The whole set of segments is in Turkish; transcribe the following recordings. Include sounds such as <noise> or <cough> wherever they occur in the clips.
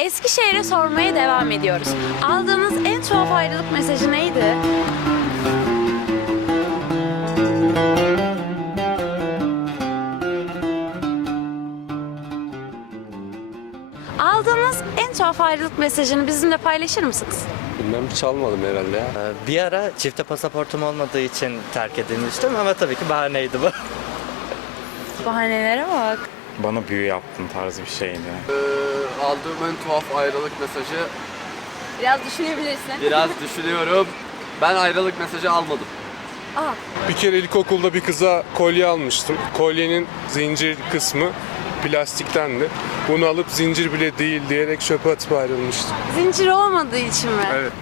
Eskişehir'e sormaya devam ediyoruz. Aldığınız en tuhaf ayrılık mesajı neydi? Aldığınız en tuhaf ayrılık mesajını bizimle paylaşır mısınız? Bilmem hiç almadım herhalde ya. Ee, Bir ara çifte pasaportum olmadığı için terk edilmiştim ama tabii ki bahaneydi bu. Bahanelere bak. Bana büyü yaptın tarzı bir şeydi. Ee, aldığım en tuhaf ayrılık mesajı Biraz düşünebilirsin. biraz düşünüyorum. Ben ayrılık mesajı almadım. Bir kere ilkokulda bir kıza kolye almıştım. Kolyenin zincir kısmı plastiktendi. Bunu alıp zincir bile değil diyerek çöpe atıp ayrılmıştım. Zincir olmadığı için mi? Evet.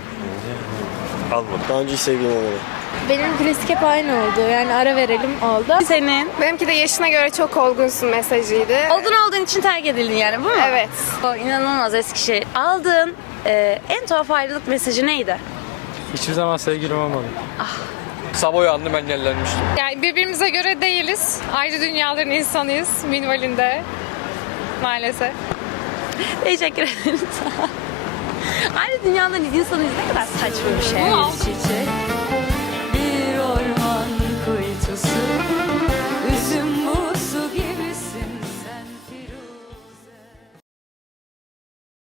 Daha önce hiç sevgilim olmadı. Benim klasik hep aynı oldu. Yani ara verelim oldu. Senin. Benimki de yaşına göre çok olgunsun mesajıydı. Olgun olduğun için terk edildin yani bu mu? Evet. O inanılmaz Eskişehir. Aldığın e, en tuhaf ayrılık mesajı neydi? Hiçbir zaman sevgilim olmadı. Sabah uyandım engellenmiştim. Yani birbirimize göre değiliz. Ayrı dünyaların insanıyız minvalinde. Maalesef. Teşekkür ederim <laughs> dünyadan insanıyız ne kadar saçma bir şey. Çiçek.